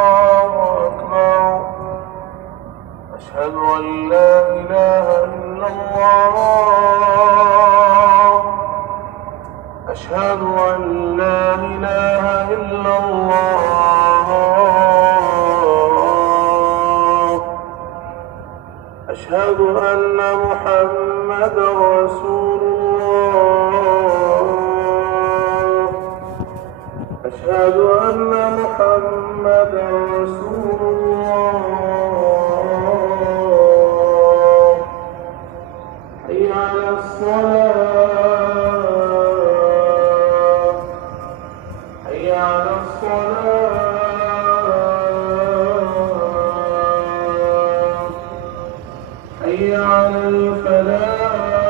الله أكبر أشهد أن لا إله إلا الله أشهد أن لا إله إلا الله أشهد أن محمدا رسول الله أشهد أن محمدا رسول الله حي على الصلاة حي على الصلاة حي على الفلاح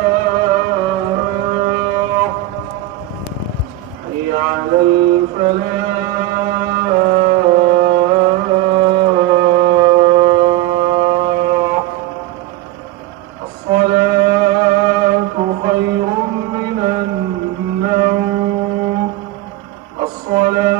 حي على الفلاح الصلاة خير من النوم الصلاة